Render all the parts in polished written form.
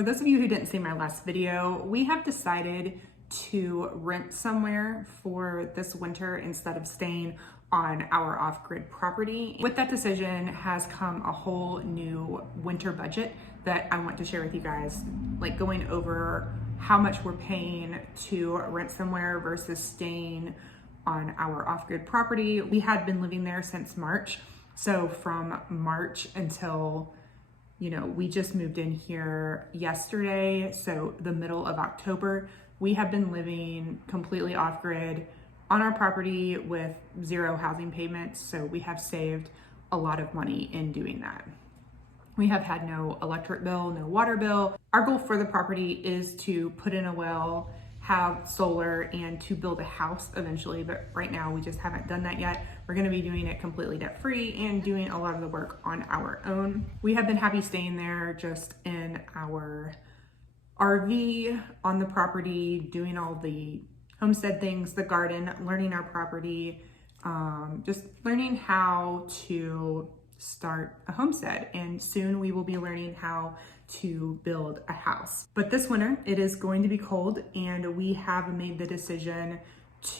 For those of you who didn't see my last video, we have decided to rent somewhere for this winter instead of staying on our off-grid property. With that decision has come a whole new winter budget that I want to share with you guys, like going over how much we're paying to rent somewhere versus staying on our off-grid property. We had been living there since March. So from March until, we just moved in here yesterday. So the middle of October, we have been living completely off-grid on our property with zero housing payments. So we have saved a lot of money in doing that. We have had no electric bill, no water bill. Our goal for the property is to put in a well, have solar, and to build a house eventually, but right now we just haven't done that yet. We're gonna be doing it completely debt-free and doing a lot of the work on our own. We have been happy staying there just in our RV on the property, doing all the homestead things, the garden, learning our property, just learning how to start a homestead, and soon we will be learning how to build a house. But this winter it is going to be cold, and we have made the decision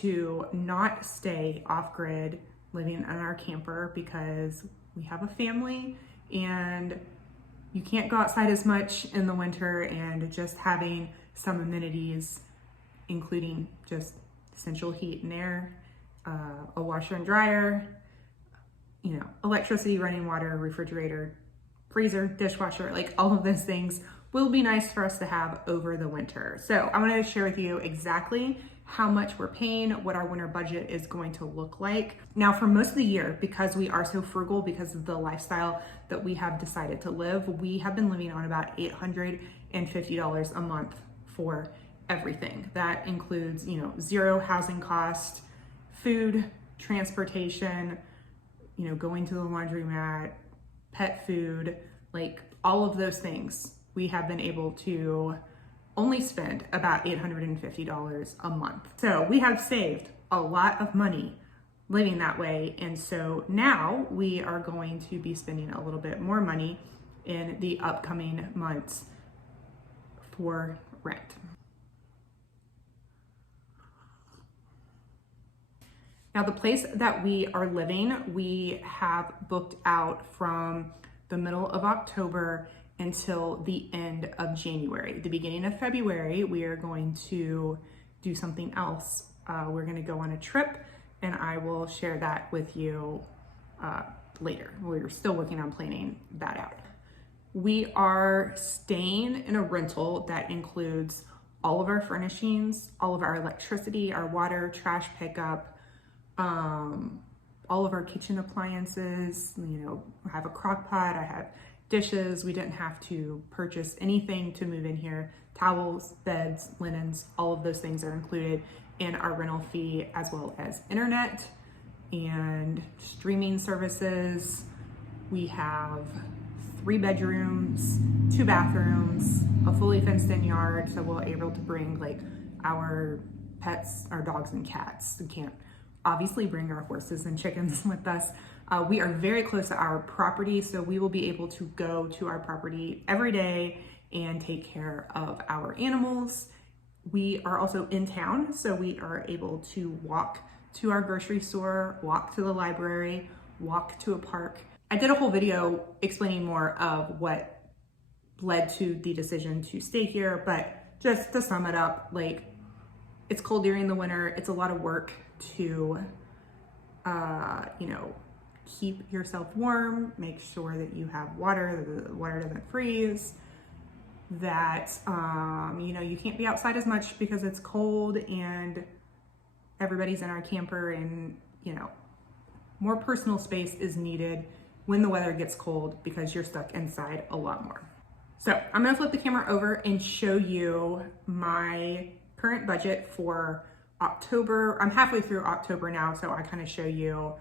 to not stay off-grid living in our camper because we have a family and you can't go outside as much in the winter, and just having some amenities, including just central heat and air, a washer and dryer, electricity, running water, refrigerator, freezer, dishwasher, like all of those things will be nice for us to have over the winter. So I wanted to share with you exactly how much we're paying, what our winter budget is going to look like. Now, for most of the year, because we are so frugal, because of the lifestyle that we have decided to live, we have been living on about $850 a month for everything. That includes, zero housing cost, food, transportation, going to the laundromat, pet food, like all of those things. We have been able to only spend about $850 a month. So we have saved a lot of money living that way. And so now we are going to be spending a little bit more money in the upcoming months for rent. Now, the place that we are living, we have booked out from the middle of October until the end of January. The beginning of February, we are going to do something else. We're gonna go on a trip, and I will share that with you later. We're still working on planning that out. We are staying in a rental that includes all of our furnishings, all of our electricity, our water, trash pickup, all of our kitchen appliances. I have a crock pot, I have dishes. We didn't have to purchase anything to move in here. Towels, beds, linens, all of those things are included in our rental fee, as well as internet and streaming services. We have 3 bedrooms, 2 bathrooms, a fully fenced in yard, so we're able to bring like our pets, our dogs and cats. We can't obviously bring our horses and chickens with us. We are very close to our property, so we will be able to go to our property every day and take care of our animals. We are also in town, so we are able to walk to our grocery store, walk to the library, walk to a park. I did a whole video explaining more of what led to the decision to stay here, but just to sum it up, like, it's cold during the winter. It's a lot of work to, keep yourself warm, make sure that you have water, the water doesn't freeze, that, you can't be outside as much because it's cold and everybody's in our camper, and, more personal space is needed when the weather gets cold because you're stuck inside a lot more. So I'm gonna flip the camera over and show you my current budget for October. I'm halfway through October now, so I kind of show you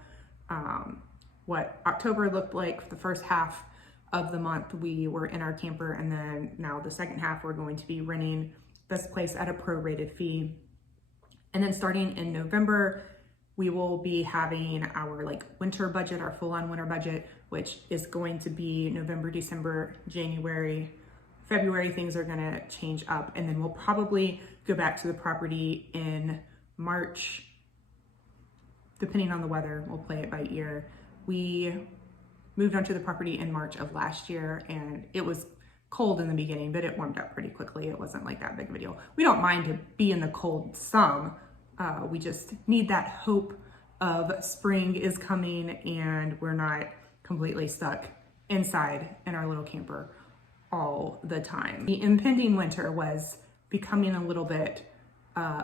what October looked like. For the first half of the month, we were in our camper, and then now the second half, we're going to be renting this place at a prorated fee. And then starting in November, we will be having our winter budget, our full-on winter budget, which is going to be November, December, January, February, things are gonna change up, and then we'll probably go back to the property in March, depending on the weather. We'll play it by ear. We moved onto the property in March of last year, and it was cold in the beginning, but it warmed up pretty quickly. It wasn't like that big of a deal. We don't mind to be in the cold some. We just need that hope of spring is coming and we're not completely stuck inside in our little camper all the time. The impending winter was becoming a little bit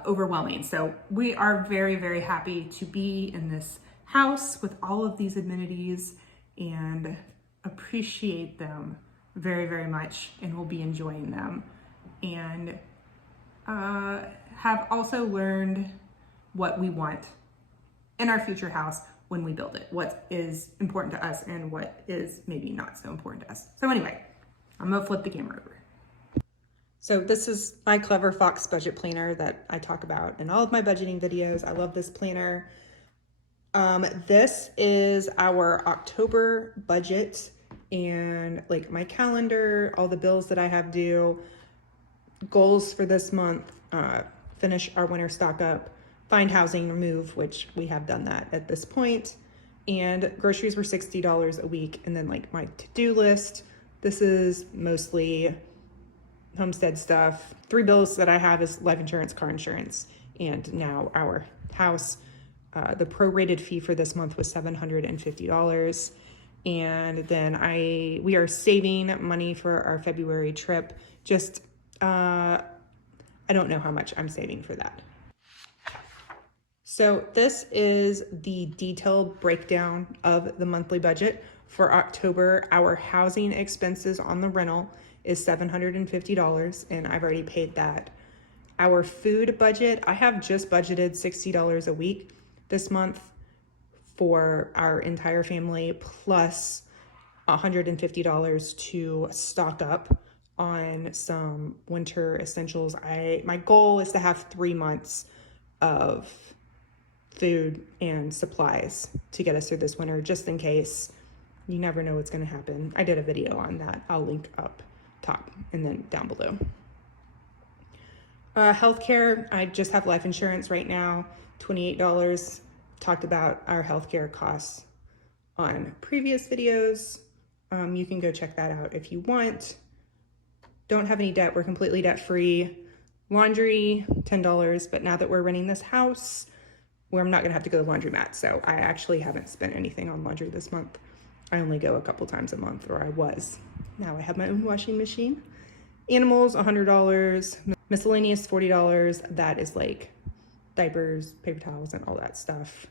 overwhelming. So we are very, very happy to be in this house with all of these amenities and appreciate them very, very much, and we'll be enjoying them. And have also learned what we want in our future house when we build it, what is important to us and what is maybe not so important to us. So anyway, I'm gonna flip the camera over. So this is my Clever Fox budget planner that I talk about in all of my budgeting videos. I love this planner. This is our October budget and like my calendar, all the bills that I have due, goals for this month, finish our winter stock up, find housing, move, which we have done that at this point, and groceries were $60 a week. And then like my to-do list, this is mostly homestead stuff. 3 bills that I have is life insurance, car insurance, and now our house. The prorated fee for this month was $750. And then we are saving money for our February trip. Just, I don't know how much I'm saving for that. So this is the detailed breakdown of the monthly budget for October. Our housing expenses on the rental is $750, and I've already paid that. Our food budget, I have just budgeted $60 a week this month for our entire family, plus $150 to stock up on some winter essentials. My goal is to have 3 months of food and supplies to get us through this winter, just in case. You never know what's going to happen. I did a video on that. I'll link up top and then down below. Healthcare, I just have life insurance right now, $28. Talked about our healthcare costs on previous videos. You can go check that out if you want. Don't have any debt. We're completely debt free. Laundry, $10. But now that we're renting this house, where I'm not gonna have to go to the laundromat, so I actually haven't spent anything on laundry this month. I only go a couple times a month, or I was. Now I have my own washing machine. Animals, $100. Miscellaneous, $40. That is like diapers, paper towels, and all that stuff,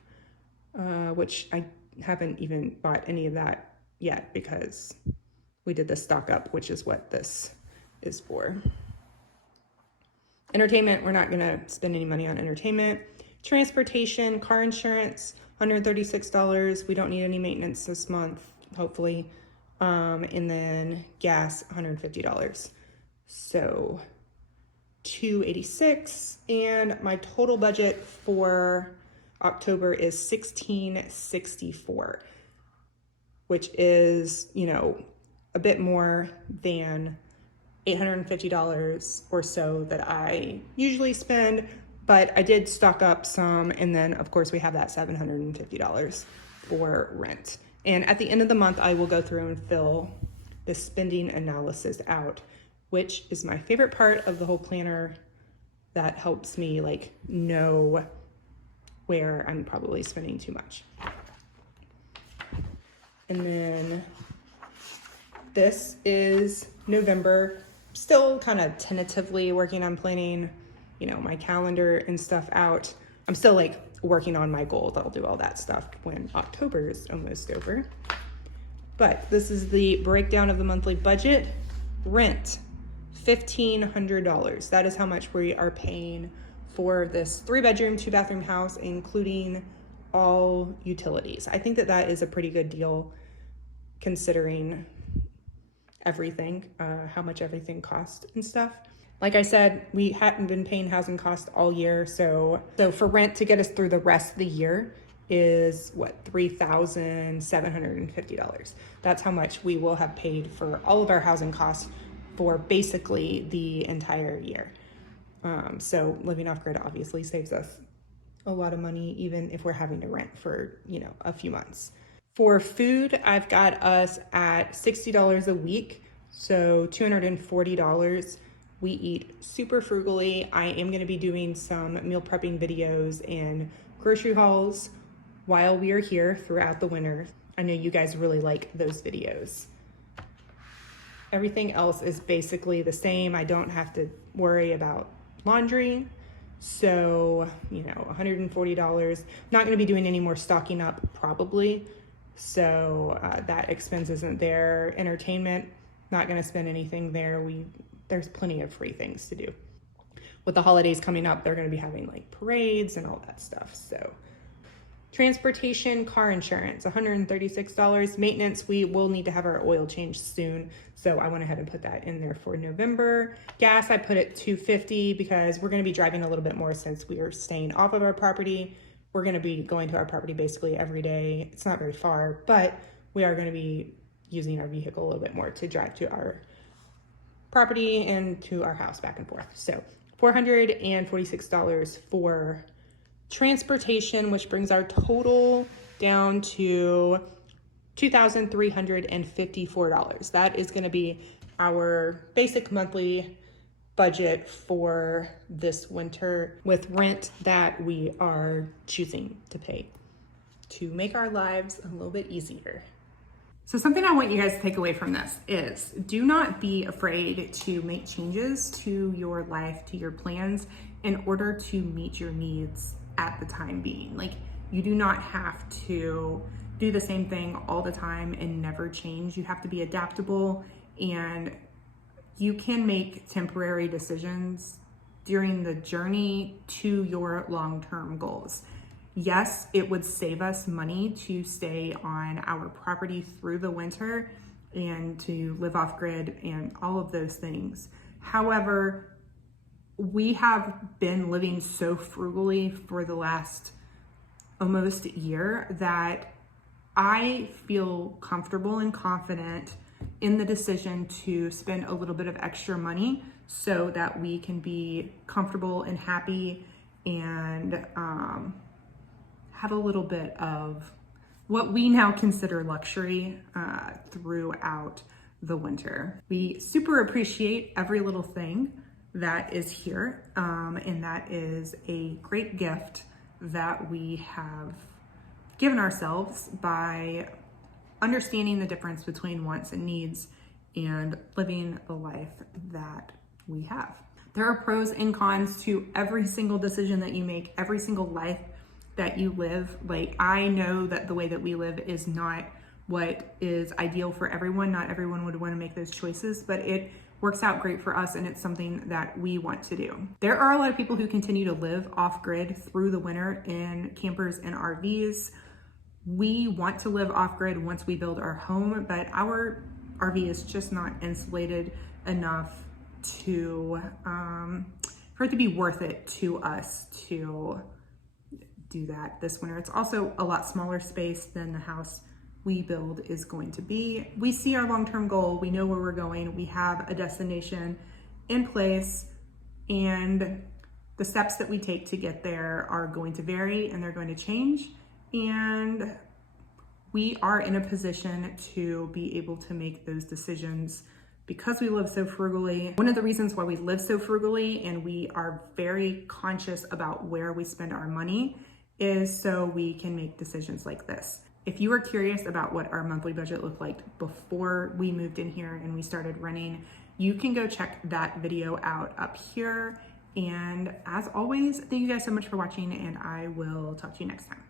which I haven't even bought any of that yet because we did the stock up, which is what this is for. Entertainment, we're not gonna spend any money on entertainment. Transportation, car insurance, $136. We don't need any maintenance this month, hopefully. And then gas, $150. So $286. And my total budget for October is $1,664, which is, a bit more than $850 or so that I usually spend. But I did stock up some, and then of course we have that $750 for rent. And at the end of the month, I will go through and fill the spending analysis out, which is my favorite part of the whole planner. That helps me know where I'm probably spending too much. And then this is November, still kind of tentatively working on planning my calendar and stuff out. I'm still working on my goals. I'll do all that stuff when October is almost over. But this is the breakdown of the monthly budget. Rent, $1,500. That is how much we are paying for this 3-bedroom, 2-bathroom house, including all utilities. I think that is a pretty good deal considering everything, how much everything costs and stuff. Like I said, we hadn't been paying housing costs all year, so for rent to get us through the rest of the year is $3,750. That's how much we will have paid for all of our housing costs for basically the entire year. So living off grid obviously saves us a lot of money, even if we're having to rent for, a few months. For food, I've got us at $60 a week, so $240. We eat super frugally. I am going to be doing some meal prepping videos and grocery hauls while we are here throughout the winter. I know you guys really like those videos. Everything else is basically the same. I don't have to worry about laundry. So, $140. Not going to be doing any more stocking up probably. So that expense isn't there. Entertainment, not going to spend anything there. There's plenty of free things to do. With the holidays coming up, they're going to be having like parades and all that stuff. So transportation, car insurance, $136. Maintenance, we will need to have our oil changed soon. So I went ahead and put that in there for November. Gas, I put it $2.50 because we're going to be driving a little bit more since we are staying off of our property. We're going to be going to our property basically every day. It's not very far, but we are going to be using our vehicle a little bit more to drive to our property and to our house back and forth. So $446 for transportation, which brings our total down to $2,354. That is going to be our basic monthly budget for this winter, with rent that we are choosing to pay to make our lives a little bit easier. So something I want you guys to take away from this is, do not be afraid to make changes to your life, to your plans, in order to meet your needs at the time being. Like, you do not have to do the same thing all the time and never change. You have to be adaptable, and you can make temporary decisions during the journey to your long-term goals. Yes, it would save us money to stay on our property through the winter and to live off grid and all of those things. However, we have been living so frugally for the last almost year that I feel comfortable and confident in the decision to spend a little bit of extra money so that we can be comfortable and happy and have a little bit of what we now consider luxury throughout the winter. We super appreciate every little thing that is here, and that is a great gift that we have given ourselves by understanding the difference between wants and needs and living the life that we have. There are pros and cons to every single decision that you make, every single life that you live. Like, I know that the way that we live is not what is ideal for everyone. Not everyone would want to make those choices, but it works out great for us, and it's something that we want to do. There are a lot of people who continue to live off grid through the winter in campers and RVs. We want to live off grid once we build our home, but our RV is just not insulated enough to for it to be worth it to us to do that this winter. It's also a lot smaller space than the house we build is going to be. We see our long-term goal, we know where we're going, we have a destination in place, and the steps that we take to get there are going to vary and they're going to change, and we are in a position to be able to make those decisions because we live so frugally. One of the reasons why we live so frugally and we are very conscious about where we spend our money is so we can make decisions like this. If you are curious about what our monthly budget looked like before we moved in here and we started renting, you can go check that video out up here. And as always, thank you guys so much for watching, and I will talk to you next time.